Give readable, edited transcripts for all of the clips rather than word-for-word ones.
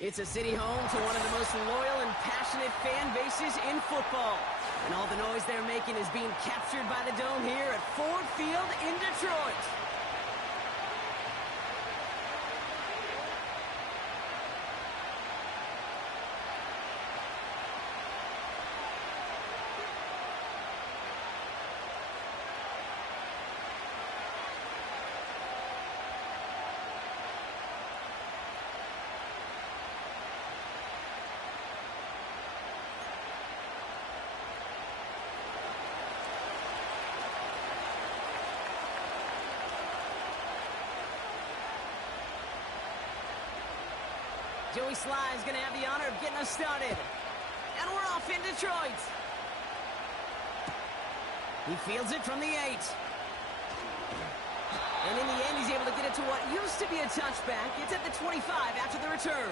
It's a city home to one of the most loyal and passionate fan bases in football. And all the noise they're making is being captured by the Dome here at Ford Field in Detroit. Joey Sly is going to have the honor of getting us started. And we're off in Detroit. He fields it from the 8. And in the end, he's able to get it to what used to be a touchback. It's at the 25 after the return.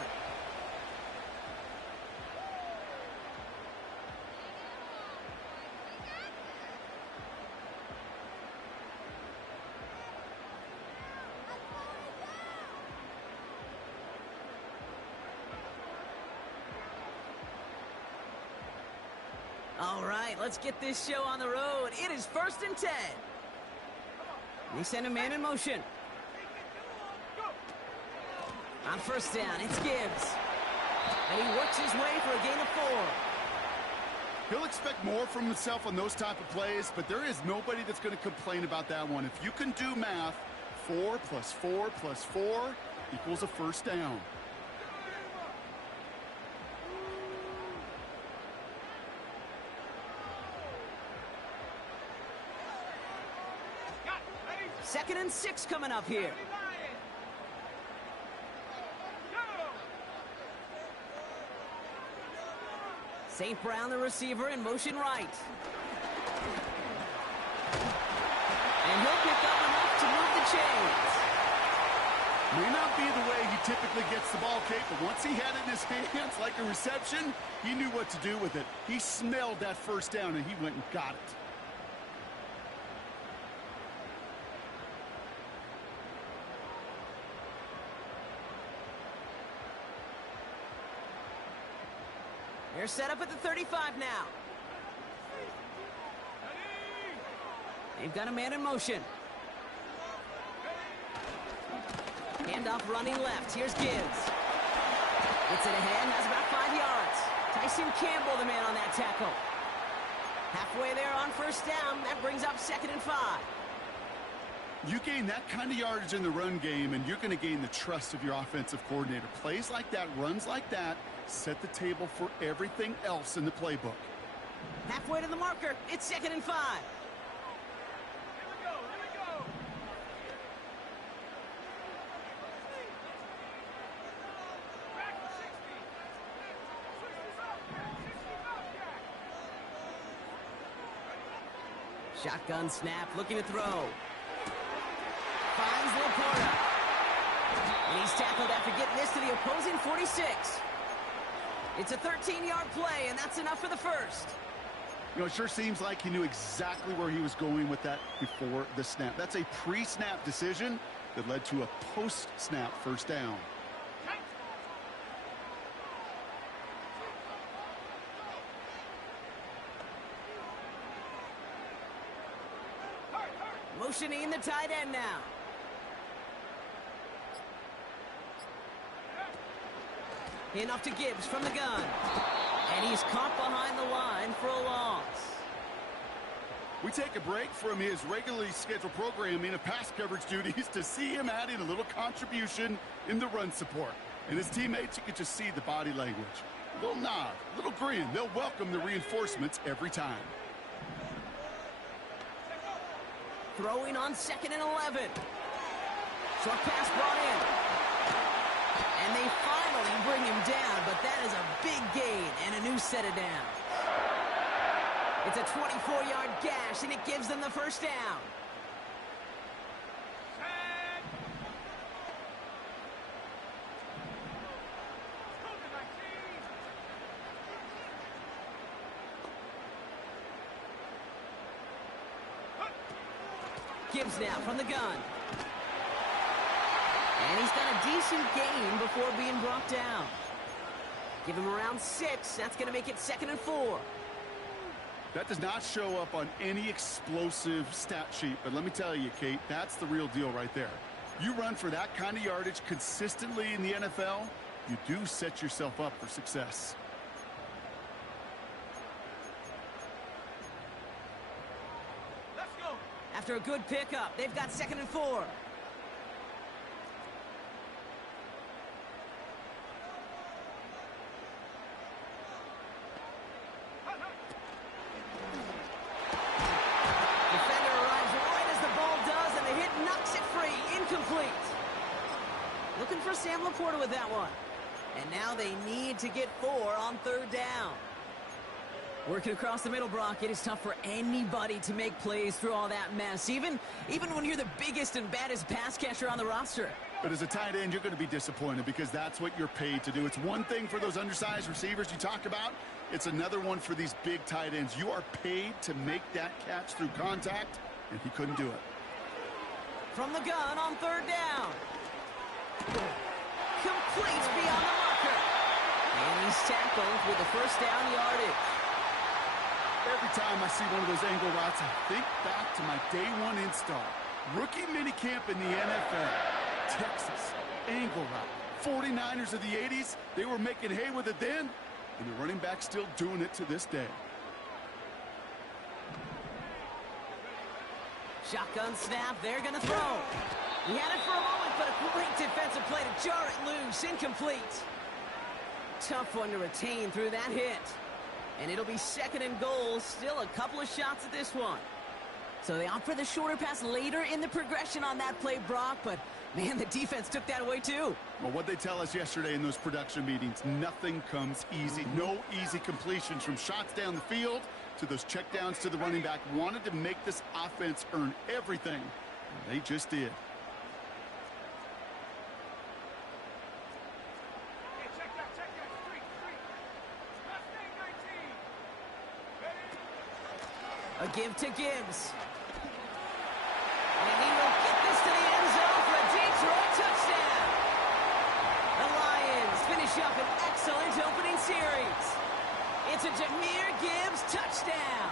All right, let's get this show on the road. It is 1st and 10. They send a man in motion. On 1st down, it's Gibbs. And he works his way for a gain of 4. He'll expect more from himself on those type of plays, but there is nobody that's going to complain about that one. If you can do math, 4 plus 4 plus 4 equals a 1st down. Second and 6 coming up here. St. Brown, the receiver, in motion right. And he'll pick up enough to move the chains. May not be the way he typically gets the ball, Kate, but once he had it in his hands like a reception, he knew what to do with it. He smelled that 1st down, and he went and got it. They're set up at the 35 now. They've got a man in motion. Handoff running left. Here's Gibbs. Gets it ahead, has about 5 yards. Tyson Campbell, the man on that tackle. Halfway there on 1st down. That brings up 2nd and 5. You gain that kind of yardage in the run game, and you're going to gain the trust of your offensive coordinator. Plays like that, runs like that, set the table for everything else in the playbook. Halfway to the marker. It's 2nd and 5. Shotgun snap, looking to throw. Finds Laporta. And he's tackled after getting this to the opposing 46. It's a 13-yard play, and that's enough for the 1st. You know, it sure seems like he knew exactly where he was going with that before the snap. That's a pre-snap decision that led to a post-snap 1st down. Motioning the tight end now. Handoff to Gibbs from the gun. And he's caught behind the line for a loss. We take a break from his regularly scheduled programming of pass coverage duties to see him adding a little contribution in the run support. And his teammates, you can just see the body language. A little nod, a little grin. They'll welcome the reinforcements every time. Throwing on 2nd and 11. Short pass brought in. And they finally bring him down, but that is a big gain and a new set of downs. It's a 24-yard gash, and it gives them the 1st down. Gibbs now from the gun. And he's got a decent gain before being brought down. Give him around 6. That's going to make it 2nd and 4. That does not show up on any explosive stat sheet, but let me tell you, Kate, that's the real deal right there. You run for that kind of yardage consistently in the NFL, you do set yourself up for success. Let's go. After a good pickup, they've got 2nd and 4. Looking for Sam Laporta with that one. And now they need to get 4 on 3rd down. Working across the middle, Brock, it is tough for anybody to make plays through all that mess, even when you're the biggest and baddest pass catcher on the roster. But as a tight end, you're going to be disappointed because that's what you're paid to do. It's one thing for those undersized receivers you talk about. It's another one for these big tight ends. You are paid to make that catch through contact, and he couldn't do it. From the gun on 3rd down. Completes beyond the marker. And he's tackled with the 1st down yardage. Every time I see one of those angle routes, I think back to my day 1 install. Rookie minicamp in the NFL. Texas, angle route. 49ers of the 80s, they were making hay with it then, and the running back's still doing it to this day. Shotgun snap, they're going to throw. He had it for a moment, but a great defensive play to jar it loose. Incomplete. Tough one to retain through that hit. And it'll be 2nd and goal. Still a couple of shots at this one. So they opt for the shorter pass later in the progression on that play, Brock. But, man, the defense took that away, too. Well, what they tell us yesterday in those production meetings, nothing comes easy. No easy completions from shots down the field to those checkdowns to the running back. Wanted to make this offense earn everything. And they just did. A give to Gibbs. And he will get this to the end zone for a Detroit touchdown. The Lions finish up an excellent opening series. It's a Jahmyr Gibbs touchdown.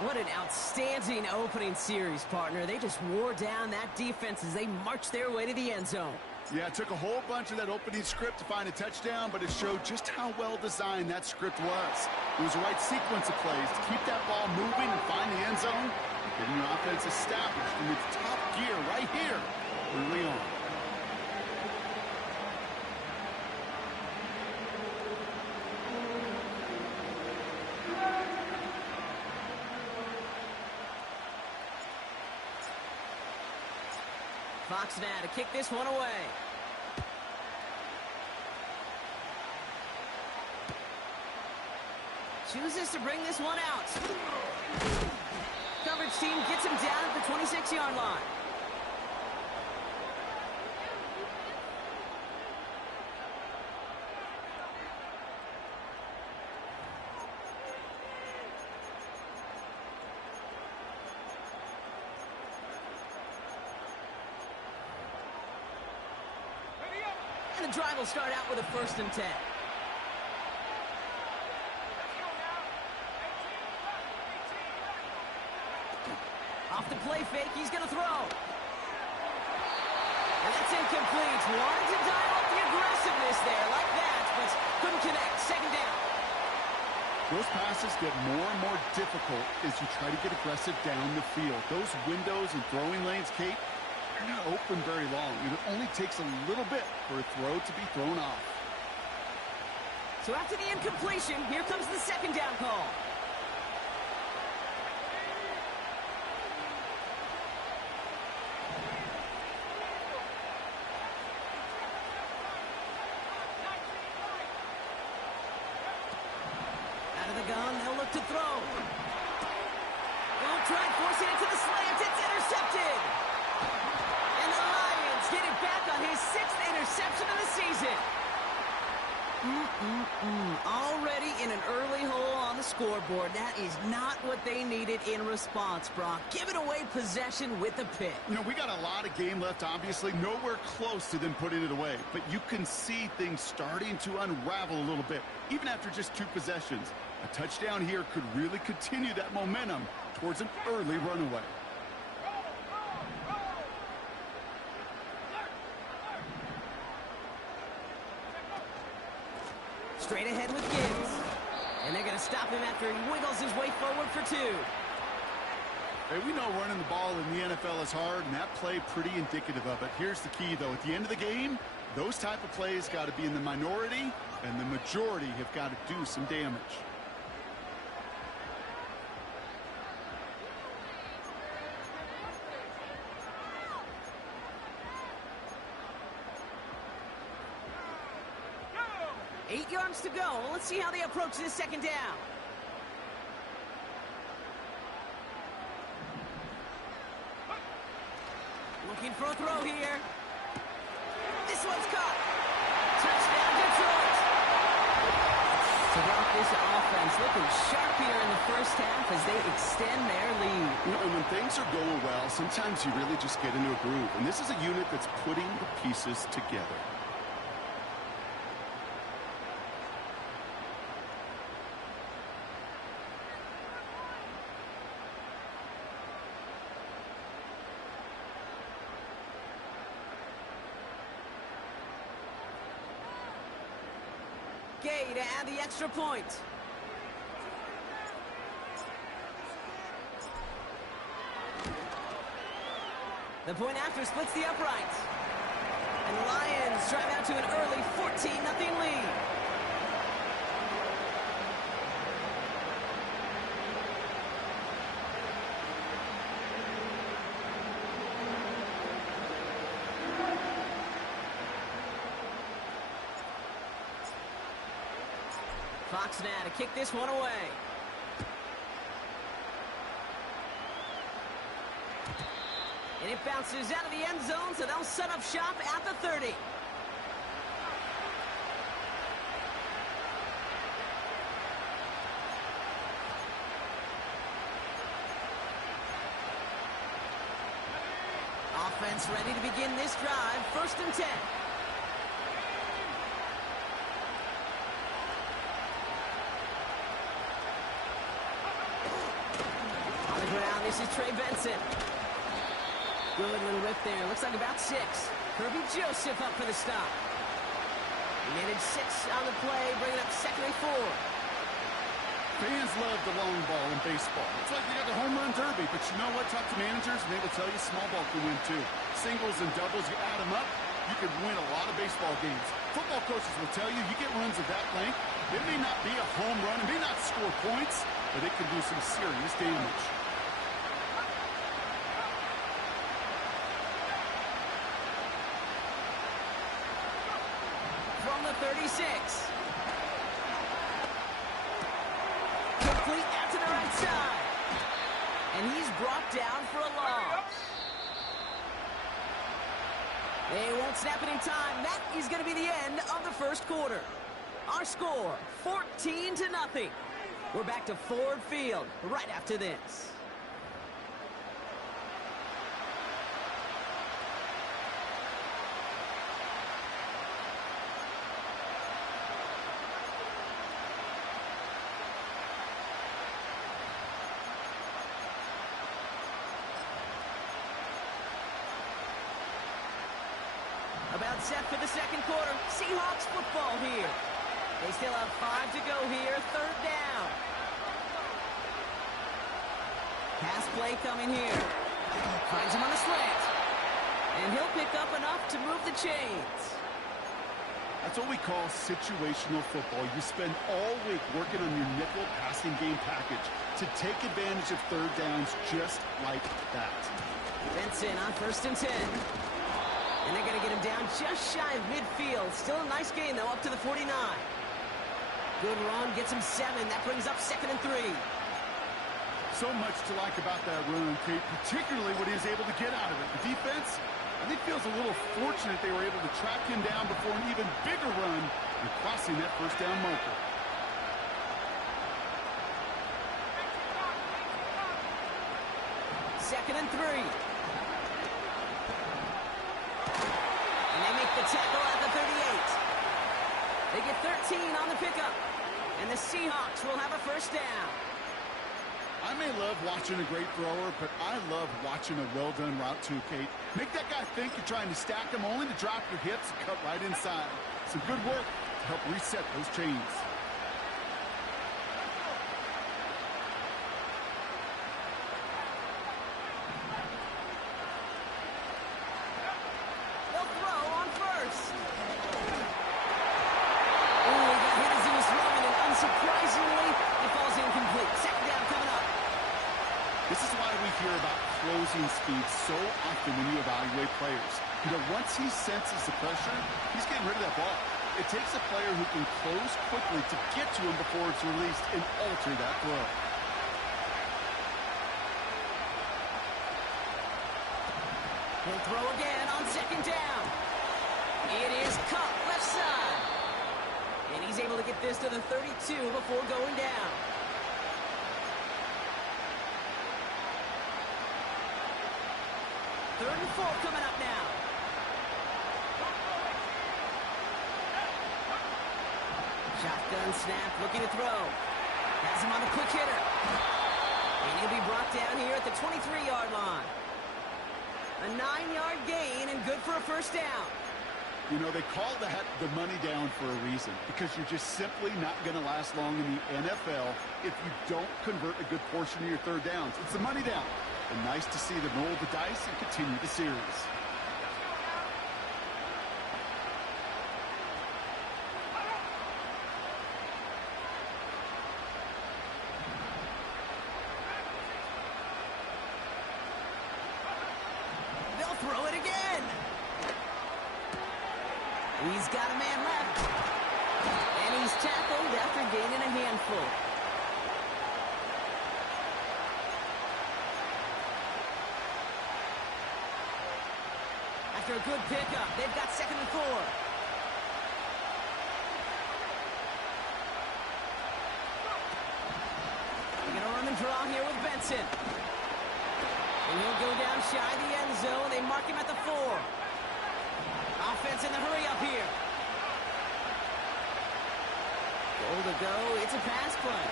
What an outstanding opening series, partner. They just wore down that defense as they marched their way to the end zone. Yeah, it took a whole bunch of that opening script to find a touchdown, but it showed just how well designed that script was. It was the right sequence of plays to keep that ball moving and find the end zone, getting your offense established in its top gear right here early on. Fox now to kick this one away. Chooses to bring this one out. Coverage team gets him down at the 26-yard line. And the drive will start out with a 1st and 10. Off the play fake, he's going to throw. And that's incomplete. Wanted to dial up the aggressiveness there like that, but couldn't connect. 2nd down. Those passes get more and more difficult as you try to get aggressive down the field. Those windows and throwing lanes, Kate, they're not open very long. It only takes a little bit for a throw to be thrown off. So after the incompletion, here comes the 2nd down call. Out of the gun, they'll look to throw. They'll try forcing it to the slant. It's intercepted. And the Lions get it back on his 6th interception of the season. Already in an early hole on the scoreboard. That is not what they needed in response, Brock. Giving away possession with a pick. You know, we got a lot of game left, obviously. Nowhere close to them putting it away. But you can see things starting to unravel a little bit, even after just 2 possessions. A touchdown here could really continue that momentum towards an early runaway. Straight ahead with Gibbs. And they're going to stop him after he wiggles his way forward for 2. Hey, we know running the ball in the NFL is hard, and that play pretty indicative of it. Here's the key, though. At the end of the game, those type of plays got to be in the minority, and the majority have got to do some damage. Eight yards to go. Let's see how they approach this second down. Looking for a throw here. This one's caught. Touchdown, Detroit. To rock this offense looking sharp here in the first half as they extend their lead. You know, and when things are going well, sometimes you really just get into a groove. And this is a unit that's putting the pieces together. Gay to add the extra point. The point after splits the uprights. And the Lions drive out to an early 14-0 lead. Fox now to kick this one away. And it bounces out of the end zone, so they'll set up shop at the 30. Offense ready to begin this drive. 1st and 10. This is Trey Benson. Good little rip there. Looks like about 6. Kirby Joseph up for the stop. He managed 6 on the play, bringing up 2nd and 4. Fans love the long ball in baseball. It's like they got the home run derby, but you know what? Talk to managers, and they will tell you small ball can win too. Singles and doubles, you add them up, you can win a lot of baseball games. Football coaches will tell you, you get runs of that length, it may not be a home run, it may not score points, but it can do some serious damage. From the 36. Complete out to the right side. And he's brought down for a loss. They won't snap it in time. That is going to be the end of the first quarter. Our score, 14-0. We're back to Ford Field right after this. About set for the second quarter. Seahawks football here. They still have 5 to go here. 3rd down. Pass play coming here. Finds him on the slant. And he'll pick up enough to move the chains. That's what we call situational football. You spend all week working on your nickel passing game package to take advantage of 3rd downs just like that. Benson on 1st and 10. And they're going to get him down just shy of midfield. Still a nice gain, though, up to the 49. Good run, gets him 7. That brings up 2nd and 3. So much to like about that run, Kate, particularly what he was able to get out of it. The defense, I think feels a little fortunate they were able to track him down before an even bigger run and crossing that first down marker. Second and 3. And they make the tackle at the 38. They get 13 on the pickup. And the Seahawks will have a first down. I may love watching a great thrower, but I love watching a well-done route too, Kate. Make that guy think you're trying to stack him only to drop your hips and cut right inside. Some good work to help reset those chains. They'll throw on first. Ooh, he got hit as he was throwing, and unsurprisingly, it falls incomplete. Second down coming up. This is why we hear about closing speed so often when you evaluate players. You know, once he senses the pressure, he's getting rid of that ball. It takes a player who can close quickly to get to him before it's released and alter that throw. He'll throw again on second down. It is cut left side. And he's able to get this to the 32 before going down. Third and 4 coming up now. Shotgun snap, looking to throw. Has him on the quick hitter. And he'll be brought down here at the 23-yard line. A 9-yard gain and good for a first down. You know, they call that the money down for a reason, because you're just simply not going to last long in the NFL if you don't convert a good portion of your third downs. It's the money down. And nice to see them roll the dice and continue the series. They'll throw it again. He's got a man left. And he's tackled after gaining a handful. After a good pickup, they've got second and 4. They're going to run and draw here with Benson. And he'll go down shy of the end zone. They mark him at the 4. Offense in the hurry up here. Goal to go. It's a pass play.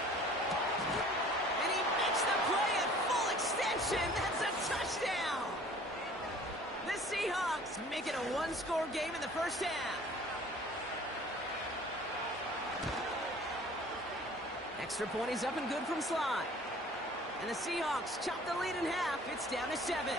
And he makes the play at full extension. That's a touchdown. The Seahawks make it a one-score game in the first half. Extra point is up and good from Sly. And the Seahawks chop the lead in half. It's down to 7.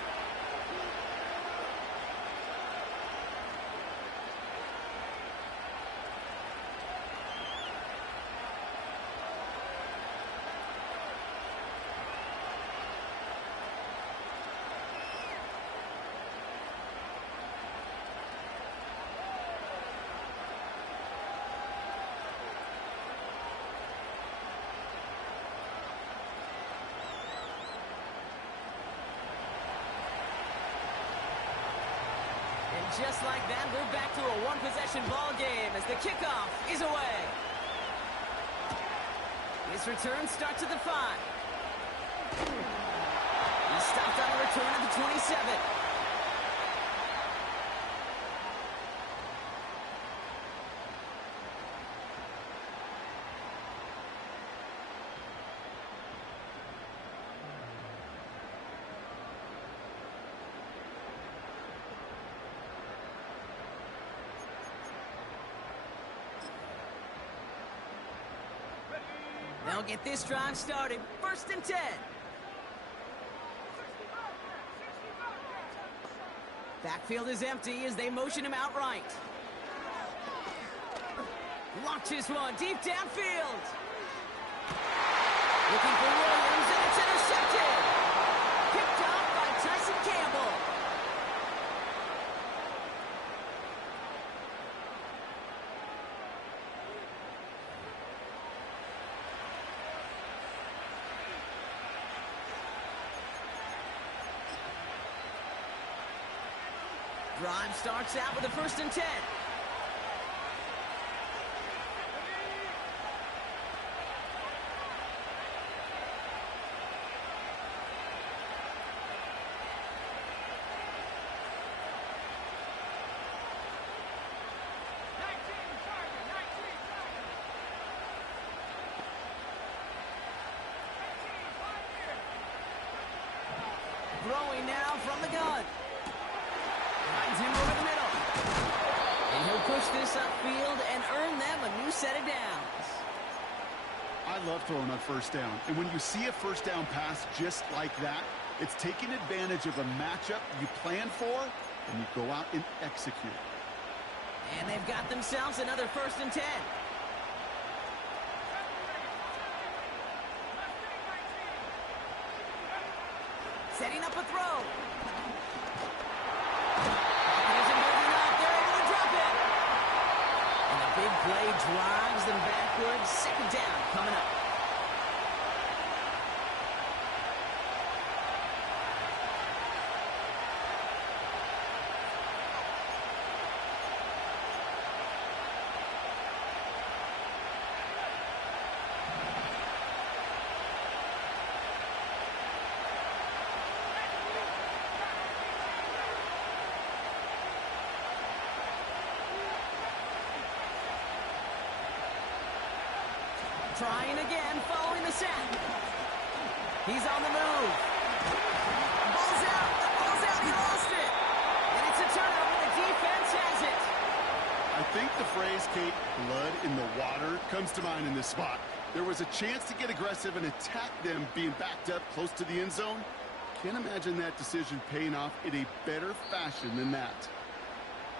Just like that, we're back to a one-possession ball game as the kickoff is away. His return starts at the 5. He stopped on a return at the 27. They'll get this drive started. First and 10. Backfield is empty as they motion him out right. Launches one deep downfield. Looking for Williams, and it's intercepted. Picked off by Tyson Campbell. Drive starts out with a 1st and 10. Throwing now from the gun. Finds him over the middle. And he'll push this upfield and earn them a new set of downs. I love throwing on 1st down. And when you see a 1st down pass just like that, it's taking advantage of a matchup you plan for, and you go out and execute. And they've got themselves another 1st and 10. Setting up a throw. Isn't moving up. They're able to drop it. And the big play drives them backwards. 2nd down coming up. Trying again, following the sack. He's on the move. Ball's out. The ball's out. He lost it. And it's a turnover. The defense has it. I think the phrase, Kate, blood in the water, comes to mind in this spot. There was a chance to get aggressive and attack them being backed up close to the end zone. Can't imagine that decision paying off in a better fashion than that.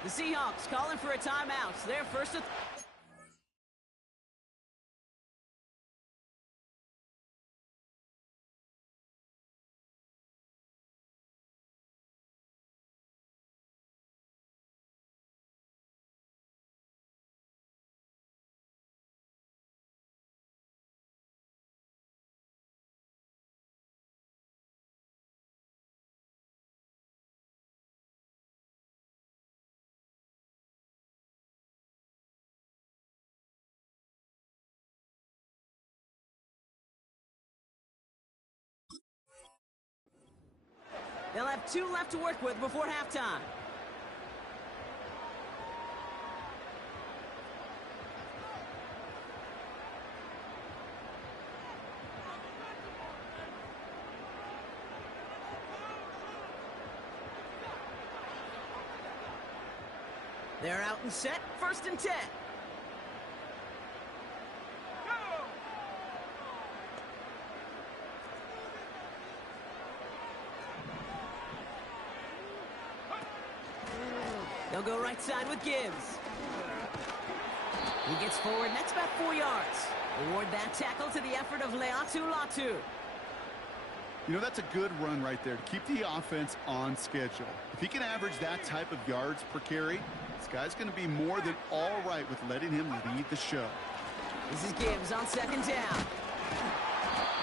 The Seahawks calling for a timeout. Their first. They'll have 2 left to work with before halftime. They're out and set. 1st and 10. They'll go right side with Gibbs. He gets forward, and that's about 4 yards. Award that tackle to the effort of Leatu Latu. You know, that's a good run right there to keep the offense on schedule. If he can average that type of yards per carry, this guy's going to be more than all right with letting him lead the show. This is Gibbs on 2nd down.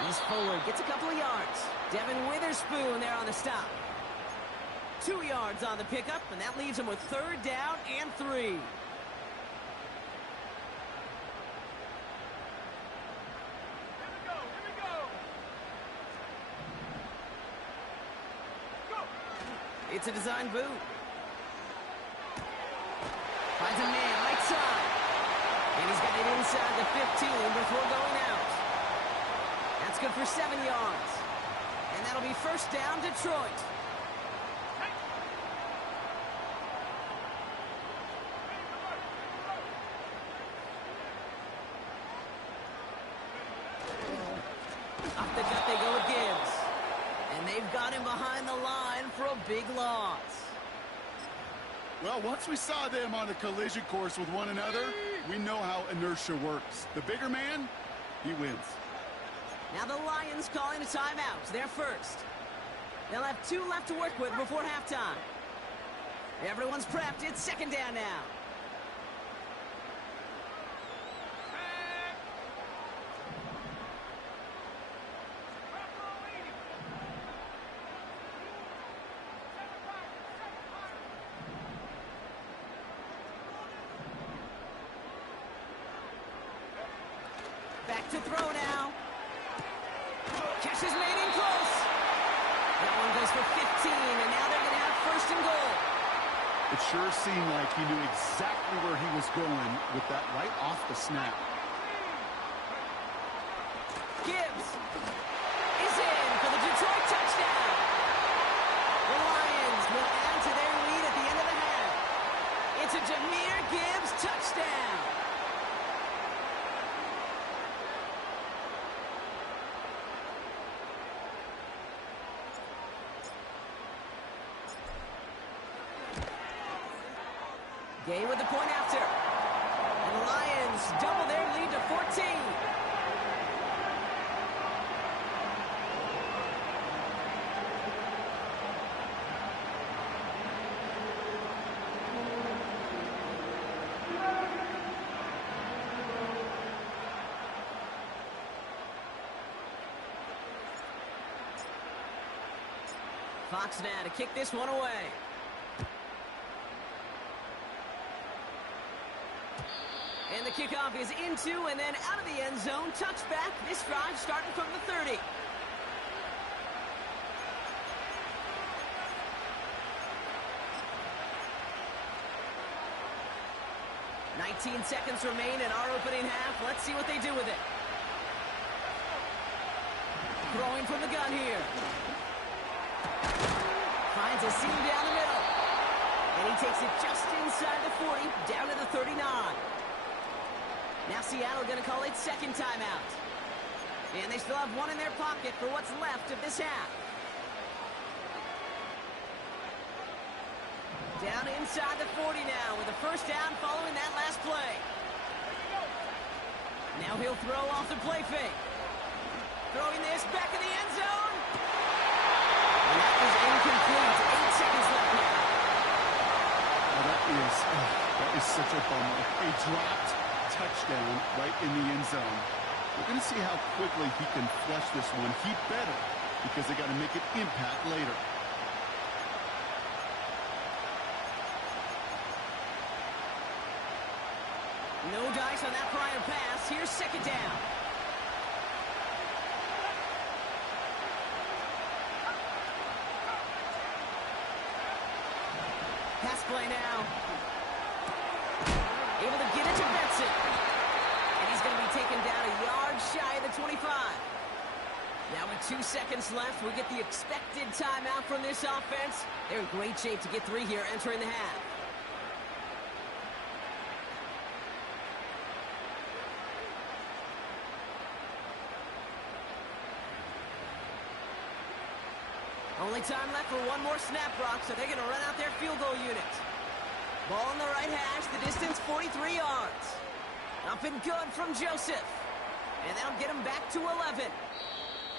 He's forward, gets a couple of yards. Devin Witherspoon there on the stop. 2 yards on the pickup, and that leaves him with 3rd down and 3. It's a design boot. Finds a man right side. And he's got it inside the 15 before going out. That's good for 7 yards. And that'll be 1st down, Detroit. Off the gut they go with Gibbs. And they've got him behind the line for a big loss. Well, once we saw them on a collision course with one another, we know how inertia works. The bigger man, he wins. Now the Lions calling a timeout. They're first. They'll have 2 left to work with before halftime. Everyone's prepped. It's 2nd down now. to throw now. Catch is made in close. That one goes for 15, and now they're going to have first and goal. It sure seemed like he knew exactly where he was going with that right off the snap. Gibbs is in for the Detroit touchdown. The Lions will add to their lead at the end of the half. It's a Jahmyr Gibbs touchdown. Gay with the point after. And the Lions double their lead to 14. Fox now to kick this one away. And the kickoff is into and then out of the end zone. Touchback. This drive starting from the 30. "19 seconds remain in our opening half. Let's see what they do with it. Throwing from the gun here. Finds a seam down the middle. And he takes it just inside the 40, down to the 39. Now Seattle going to call it second timeout. And they still have one in their pocket for what's left of this half. Down inside the 40 now with a first down following that last play. Now he'll throw off the play fake. Throwing this back in the end zone. And that is incomplete. 8 seconds left now. Oh, that is such a bummer. A dropped touchdown right in the end zone. We're going to see how quickly he can flush this one. He better, because they got to make an impact later. No dice on that prior pass. Here's second down. Pass play now. Able to get it to Benson. And he's going to be taken down a yard shy of the 25. Now with 2 seconds left, we get the expected timeout from this offense. They're in great shape to get 3 here entering the half. Only time left for one more snap, Brock, so they're going to run out their field goal unit. Ball on the right hash, the distance 43 yards. Up and good from Joseph. And that'll get him back to 11.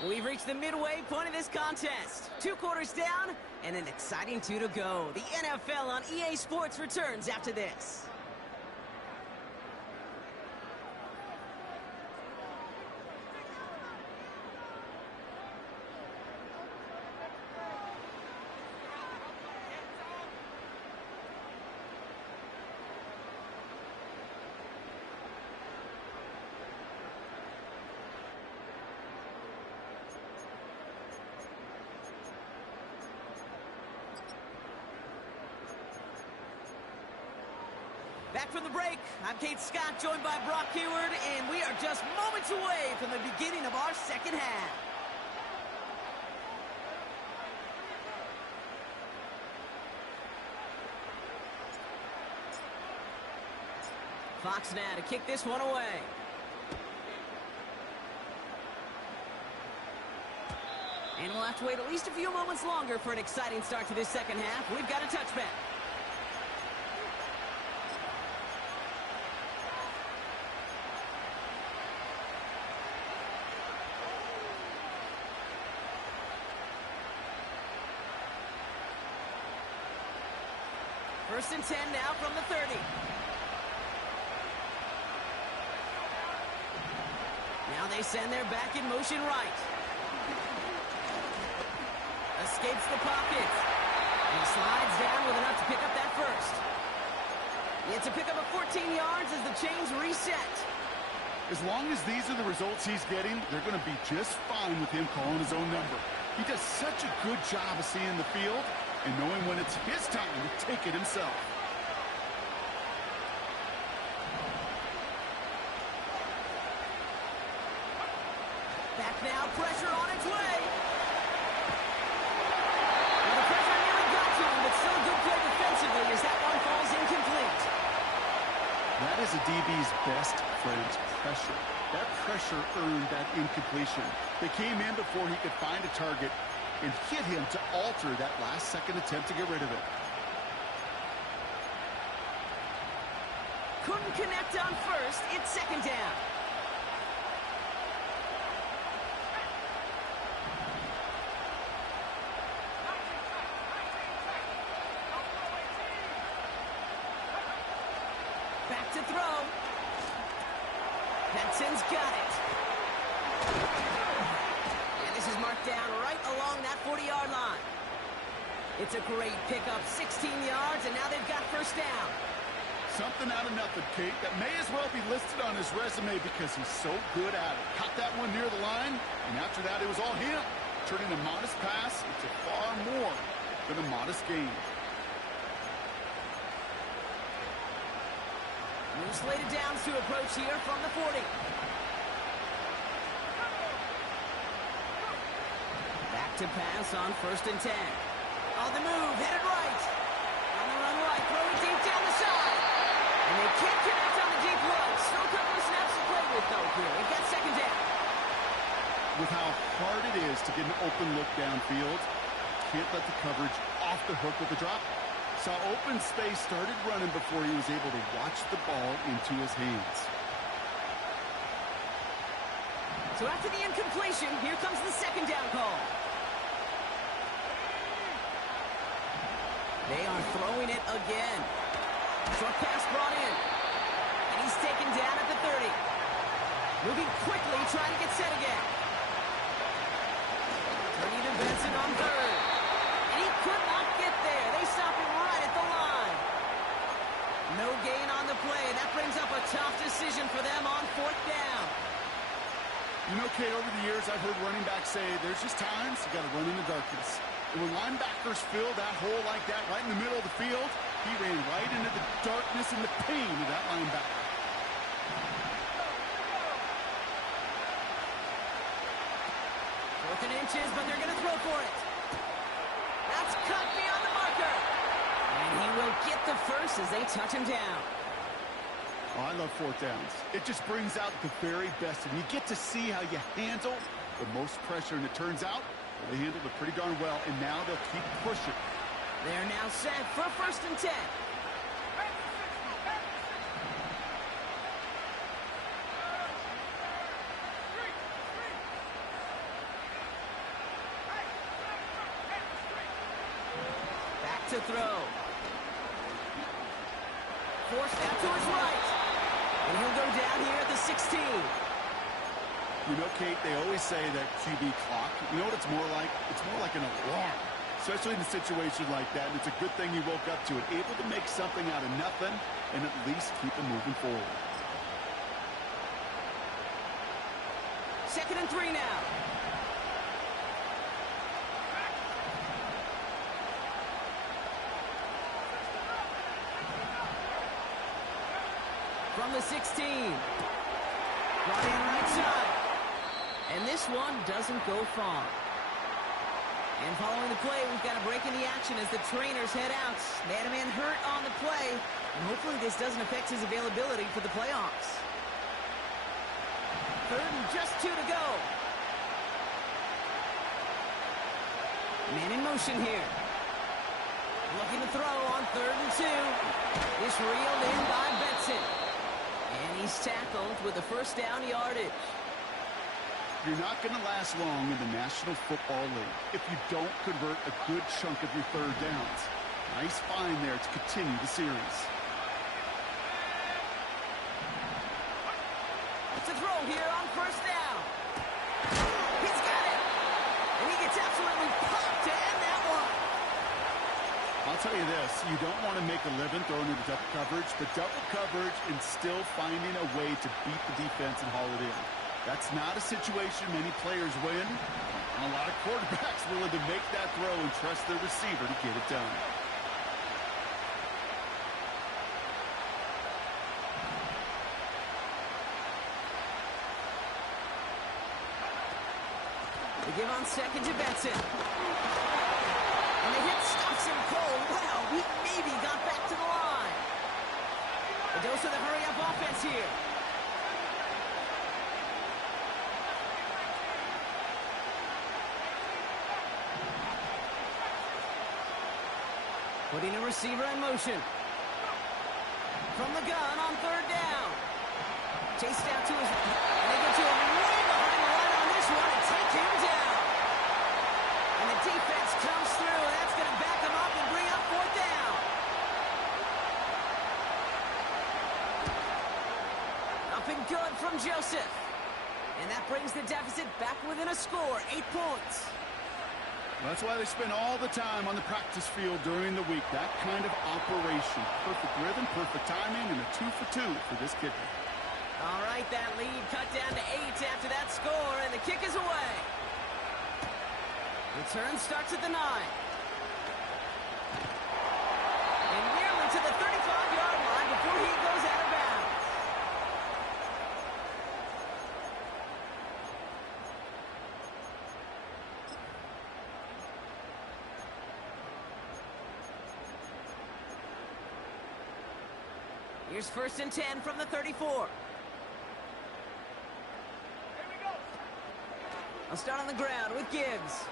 We've reached the midway point of this contest. 2 quarters down and an exciting 2 to go. The NFL on EA Sports returns after this. Back from the break, I'm Kate Scott, joined by Brock Hayward, and we are just moments away from the beginning of our second half. Fox now to kick this one away. And we'll have to wait at least a few moments longer for an exciting start to this second half. We've got a touchback. First and 10 now from the 30. Now they send their back in motion right. Escapes the pocket. And he slides down with enough to pick up that first. It's a pickup of 14 yards as the chains reset. As long as these are the results he's getting, they're going to be just fine with him calling his own number. He does such a good job of seeing the field and knowing when it's his time to take it himself. Back now, pressure on its way. Well, the pressure nearly got to him, but still a good play defensively as that one falls incomplete. That is a DB's best friend, pressure. That pressure earned that incompletion. They came in before he could find a target and hit him to alter that last-second attempt to get rid of it. Couldn't connect on first. It's second down. Back to throw. Benson's got it. And this is marked down right along that 40-yard line. It's a great pickup, 16 yards, and now they've got first down. Something out of nothing, Kate, that may as well be listed on his resume because he's so good at it. Caught that one near the line, and after that, it was all him. Turning a modest pass into far more than a modest gain. New slated downs to approach here from the 40. Back to pass on first and 10. On the move, headed right. On the run right, throwing deep down the side. And they can't connect on the deep look. Still a couple of snaps to play with, though, here. We've got second down. With how hard it is to get an open look downfield, can't let the coverage off the hook with the drop. Saw open space, started running before he was able to watch the ball into his hands. So after the incompletion, here comes the second down call. They are throwing it again. Short pass brought in. And he's taken down at the 30. Moving quickly, trying to get set again. Turning to Benson on third. And he could not get there. They stop him right at the line. No gain on the play. That brings up a tough decision for them on fourth down. You know, Kate, over the years, I've heard running backs say there's just times you got to run in the darkness. And when linebackers fill that hole like that right in the middle of the field, he ran right into the darkness and the pain of that linebacker. Fourth and inches, but they're going to throw for it. That's cut beyond the marker. And he will get the first as they touch him down. Oh, I love fourth downs. It just brings out the very best, and you get to see how you handle the most pressure, and it turns out they handled it pretty darn well, and now they'll keep pushing. They're now set for first and 10. Back to throw. Forced out to his right. And he'll go down here at the 16. You know, Kate, they always say that QB clock, you know what it's more like? It's more like an alarm, especially in a situation like that. And it's a good thing he woke up to it, able to make something out of nothing and at least keep him moving forward. Second and 3 now. From the 16. Brought in right side. And this one doesn't go far. And following the play, we've got a break in the action as the trainers head out. They had a man hurt on the play, and hopefully this doesn't affect his availability for the playoffs. Third and just 2 to go. Man in motion here. Looking to throw on third and 2. This reeled in by Benson. And he's tackled with the first down yardage. You're not going to last long in the National Football League if you don't convert a good chunk of your third downs. Nice find there to continue the series. It's a throw here on first down. He's got it. And he gets absolutely popped to end that one. I'll tell you this, you don't want to make a living throwing into double coverage, but double coverage and still finding a way to beat the defense and haul it in. That's not a situation many players win, and a lot of quarterbacks willing to make that throw and trust their receiver to get it done. They give on second to Benson. And the hit stops him cold. Wow, he maybe got back to the line. A dose of the hurry-up offense here. Putting a receiver in motion. From the gun on third down. Chased out to his... And they get to him way behind the line on this one and take him down. And the defense comes through, and that's going to back him up and bring up fourth down. Up and good from Joseph. And that brings the deficit back within a score, 8 points. That's why they spend all the time on the practice field during the week. That kind of operation. Perfect rhythm, perfect timing, and a 2-for-2 for this kicker. All right, that lead cut down to 8 after that score, and the kick is away. Return starts at the 9. And nearly to the 35-yard line before he goes out of bounds. Here's 1st and 10 from the 34. I'll start on the ground with Gibbs.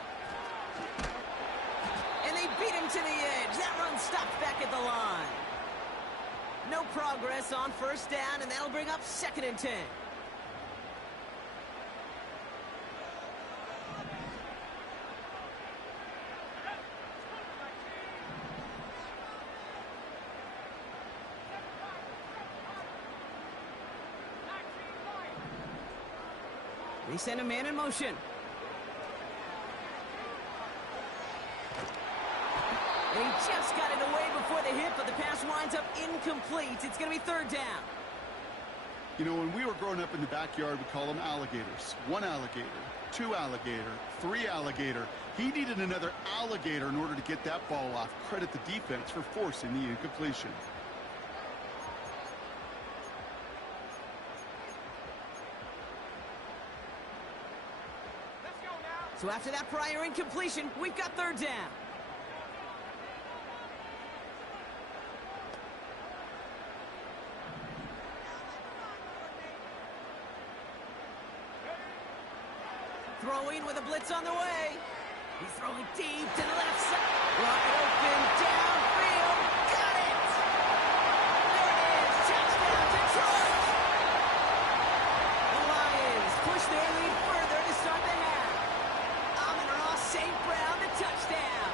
And they beat him to the edge. That run stops back at the line. No progress on 1st down, and that'll bring up 2nd and 10. They send a man in motion. And he just got it away before the hit, but the pass winds up incomplete. It's going to be 3rd down. You know, when we were growing up in the backyard, we call them alligators. 1 alligator, 2 alligator, 3 alligator. He needed another alligator in order to get that ball off. Credit the defense for forcing the incompletion. So after that prior incompletion, we've got 3rd down. Throwing with a blitz on the way. He's throwing deep to the left side. Wide open, downfield. Got it! There it is. Touchdown, Detroit! The Lions push their lead further to start the half. St. Brown, the touchdown.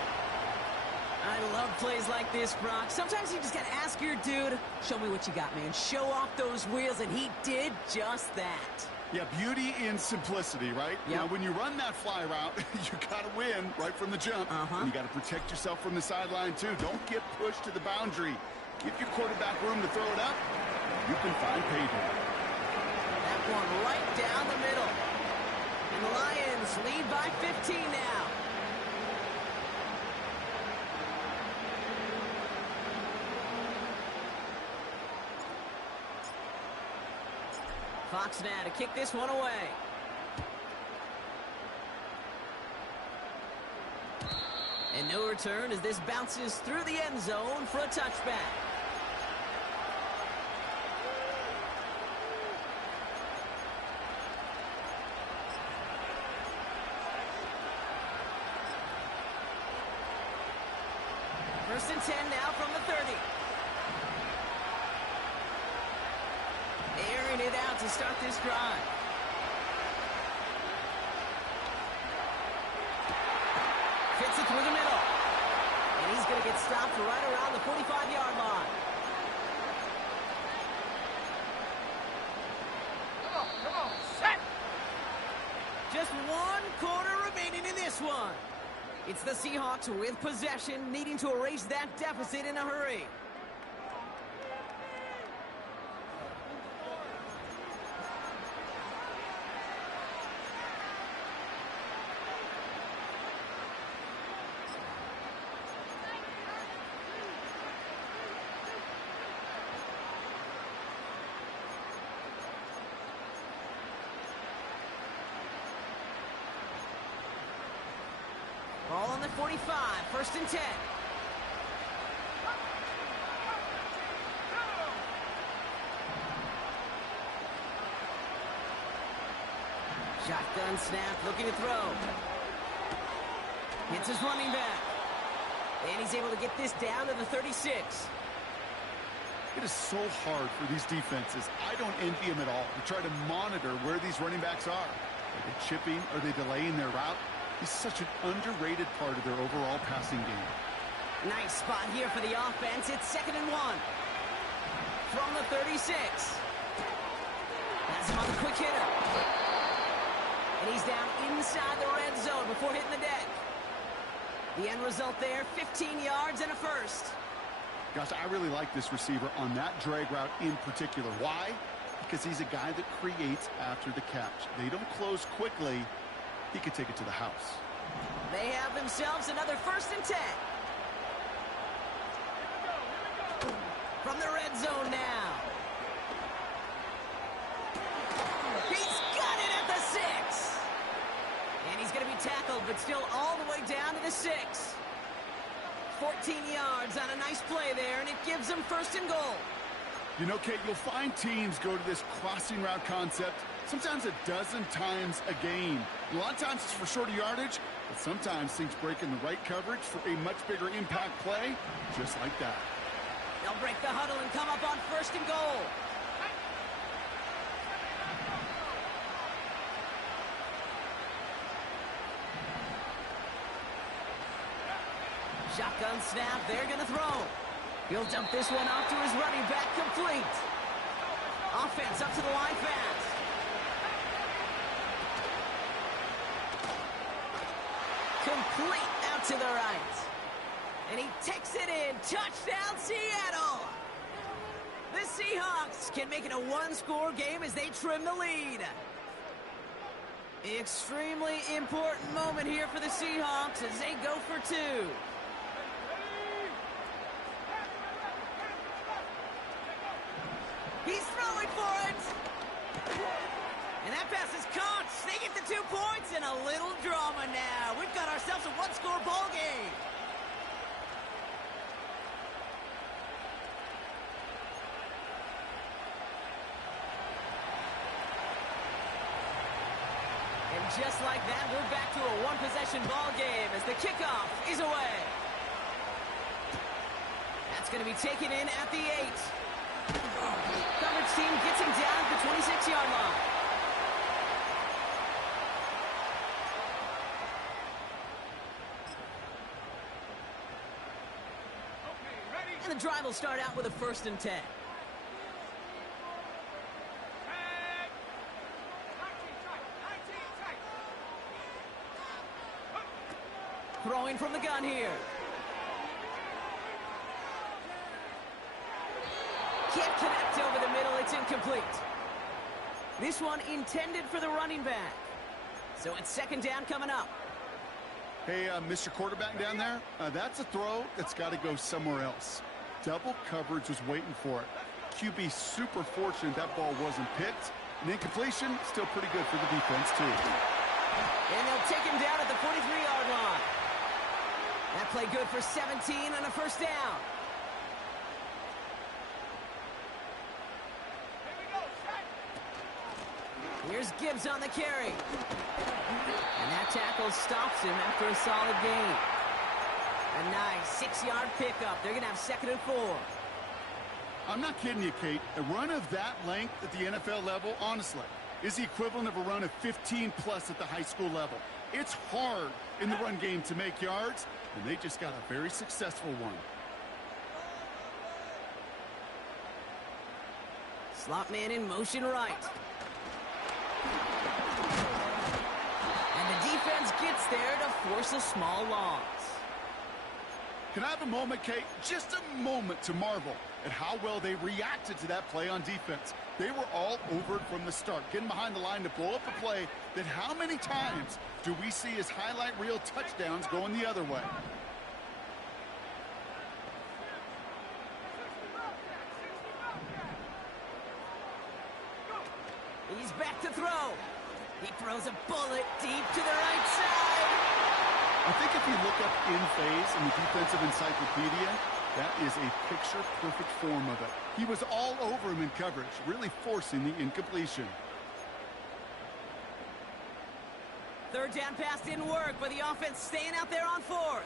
I love plays like this, Brock. Sometimes you just got to ask your dude, show me what you got, man. Show off those wheels, and he did just that. Yeah, beauty in simplicity, right? Yep. Now, when you run that fly route, you got to win right from the jump. And you got to protect yourself from the sideline, too. Don't get pushed to the boundary. Give your quarterback room to throw it up. You can find pay dirt. That one right down the middle. And the Lions lead by 15 now. Fox now to kick this one away. And no return as this bounces through the end zone for a touchback. First and 10 now from the 30. Airing it out to start this drive. Fits it through the middle. And he's going to get stopped right around the 45-yard line. Come on, set! Just 1 quarter remaining in this one. It's the Seahawks with possession, needing to erase that deficit in a hurry. Ball on the 45, 1st and 10. Shotgun snap, looking to throw. Hits his running back. And he's able to get this down to the 36. It is so hard for these defenses. I don't envy them at all to try to monitor where these running backs are. Are they chipping? Are they delaying their route? He's such an underrated part of their overall passing game. Nice spot here for the offense. It's 2nd and 1. From the 36. Has him on the quick hitter. And he's down inside the red zone before hitting the deck. The end result there, 15 yards and a first. Gosh, I really like this receiver on that drag route in particular. Why? Because he's a guy that creates after the catch. They don't close quickly. He could take it to the house. They have themselves another 1st and 10. From the red zone now. He's got it at the 6. And he's going to be tackled, but still all the way down to the 6. 14 yards on a nice play there, and it gives them 1st and goal. You know, Kate, you'll find teams go to this crossing route concept sometimes a dozen times a game. A lot of times it's for shorter yardage, but sometimes things break in the right coverage for a much bigger impact play, just like that. They'll break the huddle and come up on 1st and goal. Shotgun snap, they're going to throw. He'll dump this one off to his running back, complete. Offense up to the line fast. Complete out to the right. And he takes it in. Touchdown, Seattle. The Seahawks can make it a one-score game as they trim the lead. Extremely important moment here for the Seahawks as they go for 2. He's throwing for it. And that pass is caught. They get the 2 points and a little drama now. We've got ourselves a one-score ball game. And just like that, we're back to a one-possession ball game as the kickoff is away. That's going to be taken in at the 8. Coverage team gets him down at the 26-yard line. And the drive will start out with a 1st and 10. Throwing from the gun here. Can't connect over the middle. It's incomplete. This one intended for the running back. So it's 2nd down coming up. Hey, Mr. Quarterback down there, that's a throw that's got to go somewhere else. Double coverage was waiting for it. QB super fortunate that ball wasn't picked. And incompletion, still pretty good for the defense, too. And they'll take him down at the 43-yard line. That play good for 17 and a 1st down. Here's Gibbs on the carry. And that tackle stops him after a solid gain. A nice 6-yard pickup. They're going to have 2nd and 4. I'm not kidding you, Kate. A run of that length at the NFL level, honestly, is the equivalent of a run of 15-plus at the high school level. It's hard in the run game to make yards, and they just got a very successful one. Slot man in motion right. And the defense defense gets there to force a small loss. Can I have a moment, Kate? Just a moment to marvel at how well they reacted to that play on defense. They were all over it from the start, getting behind the line to blow up a play that how many times do we see as highlight reel touchdowns going the other way? He's back to throw. He throws a bullet deep to the right side. I think if you look up in phase in the defensive encyclopedia, that is a picture-perfect form of it. He was all over him in coverage, really forcing the incompletion. Third down pass didn't work, but the offense staying out there on fourth.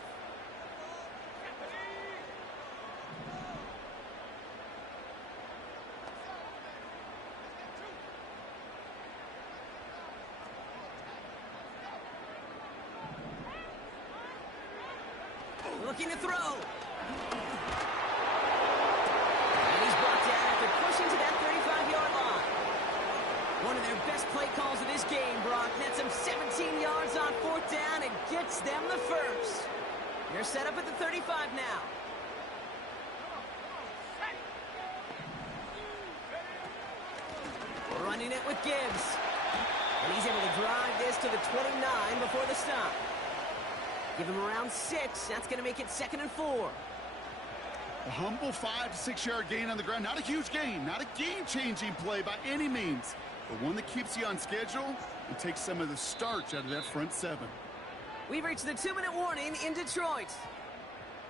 Looking to throw. And he's brought down after pushing to that 35-yard line. One of their best play calls of this game, Brock. Nets him 17 yards on fourth down and gets them the first. They're set up at the 35 now. Running it with Gibbs. And he's able to drive this to the 29 before the stop. Give him around 6. That's going to make it 2nd and 4. A humble 5 to 6 yard gain on the ground. Not a huge gain, not a game-changing play by any means, but one that keeps you on schedule and takes some of the starch out of that front 7. We've reached the 2-minute warning in Detroit.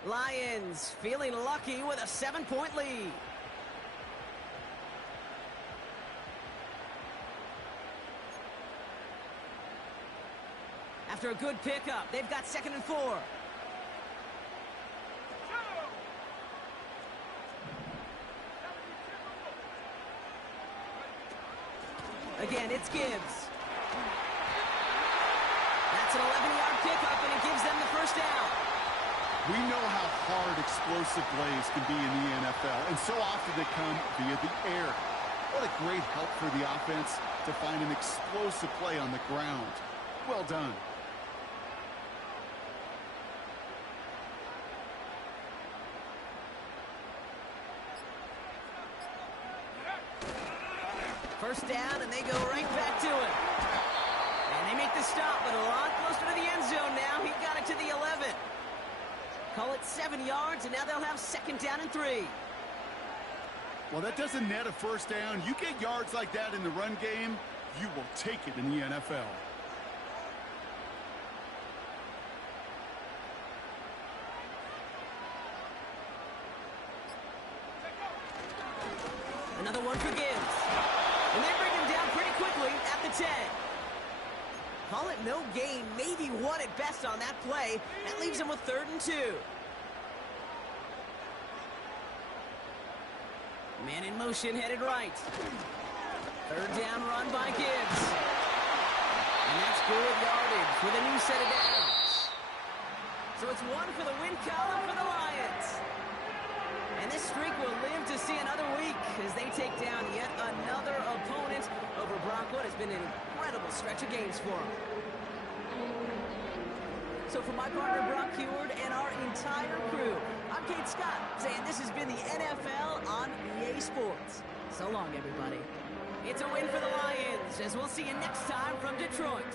Lions feeling lucky with a 7-point lead. After a good pickup, they've got 2nd and 4. Again, it's Gibbs. That's an 11-yard pickup, and it gives them the first down. We know how hard explosive plays can be in the NFL, and so often they come via the air. What a great help for the offense to find an explosive play on the ground. Well done. First down, and they go right back to it. And they make the stop, but a lot closer to the end zone now. He got it to the 11. Call it 7 yards, and now they'll have 2nd down and 3. Well, that doesn't net a first down. You get yards like that in the run game, you will take it in the NFL. Another one for Gibbs. And they bring him down pretty quickly at the 10. Call it no gain, maybe 1 at best on that play. That leaves him with 3rd and 2. Man in motion, headed right. 3rd down run by Gibbs. And that's good yardage with a new set of downs. So it's 1 for the win column for the Lions. And this streak will live to see another week as they take down yet another opponent over Brock. What has been an incredible stretch of games for them. So for my partner, Brock Heward, and our entire crew, I'm Kate Scott, saying this has been the NFL on EA Sports. So long, everybody. It's a win for the Lions, as we'll see you next time from Detroit.